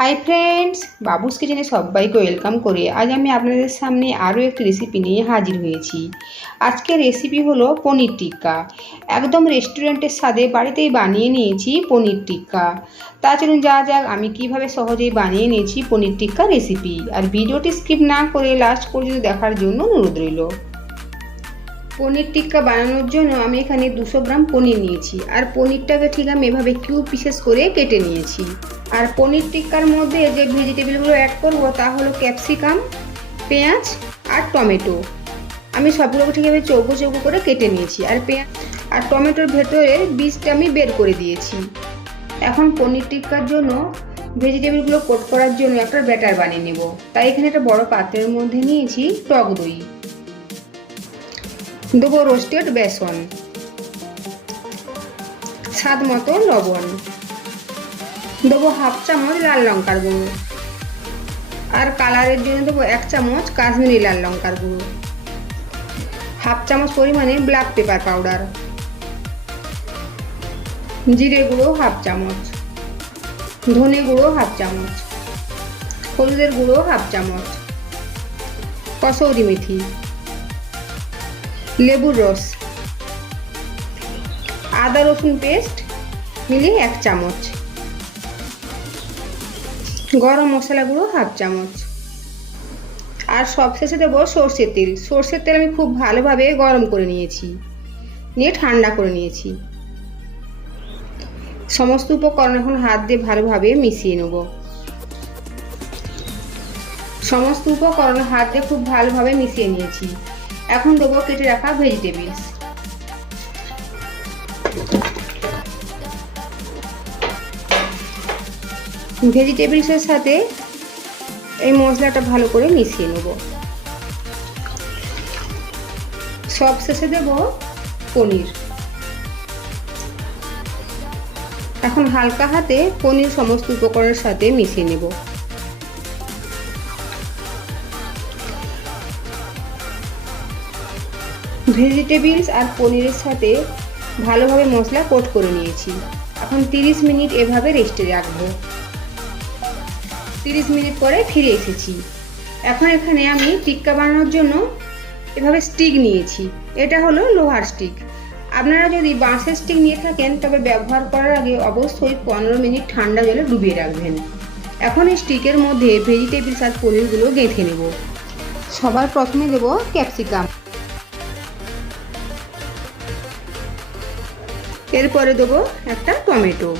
Hi friends, বাবুস কিচেনে সবাইকে welcome করে আজ আমি আপনাদের সামনে আরও একটি রেসিপি নিয়ে হাজির হয়েছি। আজকের রেসিপি হলো পনির টিক্কা। একদম রেস্টুরেন্টের স্বাদে বাড়িতেই বানিয়ে নিয়েছি পনির টিক্কা। তা চলুন যা যাক আমি কিভাবে সহজেই বানিয়ে নিয়েছি পনির টিক্কা রেসিপি। আর ভিডিওটি স্কিপ না করে লাস্ট পর্যন্ত দেখার জন্য অনুরোধ রইল। পনির টিক্কা বানানোর জন্য আমি এখানে 200 গ্রাম পনির নিয়েছি। আর পনিরটাকে ঠিক আমি এভাবে কিউব পিসেস করে কেটে নিয়েছি। আর পনির টিক্কার মধ্যে যে ভেজিটেবলগুলো অ্যাড করব তা হলো ক্যাপসিকাম, পেঁয়াজ আর টমেটো। আমি সবগুলোকে ঠিক এভাবে চৌকো চৌকো করে কেটে নিয়েছি। আর পেঁয়াজ আর টমেটোর ভেতরের বীজটা আমি বের করে দিয়েছি। এখন পনির টিক্কার জন্য ভেজিটেবলগুলো কোট করার জন্য একটা ব্যাটার বানিয়ে নেব। তাই এখানে একটা বড় পাত্রের মধ্যে নিয়েছি টক দই, দেবো রোস্টেড বেসন, স্বাদ মতো লবণ, দেবো হাফ চামচ লাল লঙ্কার গুঁড়ো, আর কালারের জন্য দেবো 1 চামচ কাশ্মীরি লাল লঙ্কার গুঁড়ো, হাফ চামচ পরিমাণে ব্ল্যাক পেপার পাউডার, জিরে গুঁড়ো হাফ চামচ, ধনে গুঁড়ো হাফ চামচ, হলুদের গুঁড়ো হাফ চামচ, কসৌরি মেথি, লেবুর রস, আদা রসুন পেস্ট মিলিয়ে 1 চামচ, গরম মশলা গুঁড়ো হাফ চামচ, আর সবশেষে দেবো সর্ষের তেল। সর্ষের তেল আমি খুব ভালোভাবে গরম করে নিয়েছি, নিয়ে ঠান্ডা করে নিয়েছি। সমস্ত উপকরণ এখন হাত দিয়ে ভালোভাবে মিশিয়ে নেব। সমস্ত উপকরণ হাত দিয়ে খুব ভালোভাবে মিশিয়ে নিয়েছি। এখন দেবো কেটে রাখা ভেজিটেবলস। ভেজিটেবলসের সাথে এই মশলাটা ভালো করে মিশিয়ে নেব। সব শেষে দেব পনির। এখন হালকা হাতে পনির সমস্ত উপকরণের সাথে মিশিয়ে নেব। ভেজিটেবলস আর পনিরের সাথে ভালোভাবে মশলা কোট করে নিয়েছি। এখন 30 মিনিট এভাবে রেস্টে রাখবো। 30 মিনিট পরে ফিরে এসেছি। এখন এখানে আমি টিক্কা বানানোর জন্য এভাবে স্টিক নিয়েছি। এটা হলো লোহার স্টিক। আপনারা যদি বাঁশের স্টিক নিয়ে থাকেন তবে ব্যবহার করার আগে অবশ্যই 15 মিনিট ঠান্ডা জলে ডুবিয়ে রাখবেন। এখন এই স্টিকের মধ্যে ভেজিটেবলস আর পনিরগুলো গেঁথে নেব। সবার প্রথমে দেব ক্যাপসিকাম, এরপরে দেবো একটা টমেটো,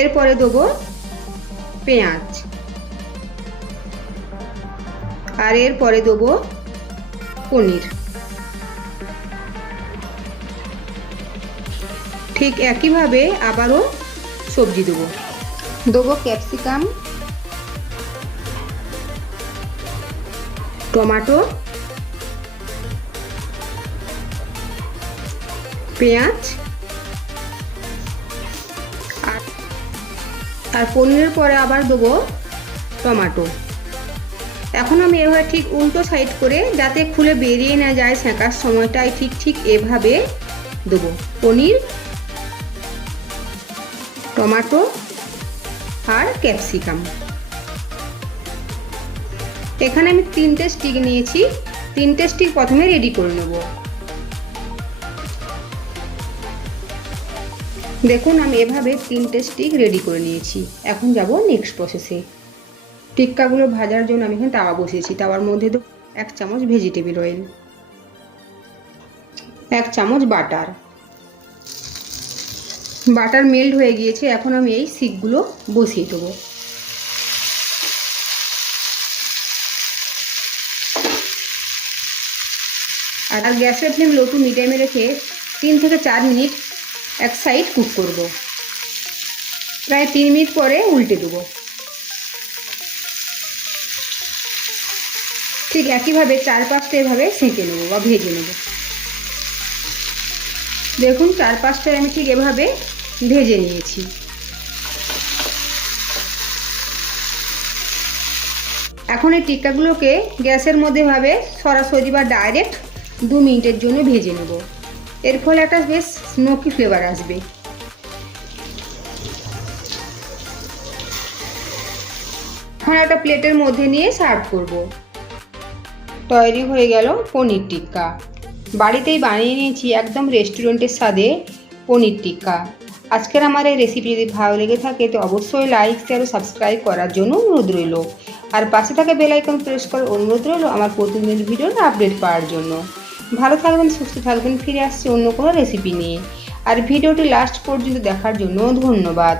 এরপরে দেবো পেঁয়াজ, আর এরপরে দেবো পনির। ঠিক একইভাবে আবারও সবজি দেবো ক্যাপসিকাম, টমেটো, পেঁয়াজ আর পনিরের পরে আবার দেবো টমেটো। এখন আমি এভাবে ঠিক উল্টো সাইড করে যাতে খুলে বেরিয়ে না যায় সেঁকার সময়টাই ঠিক এভাবে দেবো পনির, টমেটো আর ক্যাপসিকাম। এখানে আমি 3টে স্টিক নিয়েছি। 3টে স্টিক প্রথমে রেডি করে নেব। দেখুন আমি এভাবে 3টে স্টিক রেডি করে নিয়েছি। এখন যাব নেক্সট প্রসেসে। টিক্কাগুলো ভাজার জন্য আমি এখানে তাওয়া বসিয়েছি। তাওয়ার মধ্যে 1 চামচ ভেজিটেবল অয়েল, 1 চামচ বাটার। বাটার মেল্ট হয়ে গিয়েছে। এখন আমি এই শিকগুলো বসিয়ে দেবো। আর গ্যাসের ফ্লেম লো টু মিডিয়ামে রেখে 3 থেকে 4 মিনিট এক সাইড কুক করব। প্রায় 3 মিনিট পরে উল্টে দেবো। ঠিক একইভাবে 4-5টা এভাবে সেঁকে নেবো বা ভেজে নেব। দেখুন 4-5টায় আমি ঠিক এভাবে ভেজে নিয়েছি। এখন এই টিক্কাগুলোকে গ্যাসের মধ্যে ভাবে সরাসরি বা ডাইরেক্ট 2 মিনিটের জন্য ভেজে নেব। এর ফলে একটা বেশ স্মোকি ফ্লেভার আসবে। এখন একটা প্লেটের মধ্যে নিয়ে সার্ভ করব। তৈরি হয়ে গেল পনির টিক্কা। বাড়িতেই বানিয়ে নিয়েছি একদম রেস্টুরেন্টের স্বাদে পনির টিক্কা। আজকের আমার এই রেসিপি যদি ভালো লেগে থাকে তো অবশ্যই লাইক শেয়ার ও সাবস্ক্রাইব করার জন্য অনুরোধ রইল। আর পাশে থাকা বেল আইকন প্রেস করার অনুরোধ রইল আমার প্রতিদিনের ভিডিওর আপডেট পাওয়ার জন্য। ভালো থাকবেন, সুস্থ থাকবেন। ফিরে আসছি অন্য কোনো রেসিপি নিয়ে। আর ভিডিওটি লাস্ট পর্যন্ত দেখার জন্য ধন্যবাদ।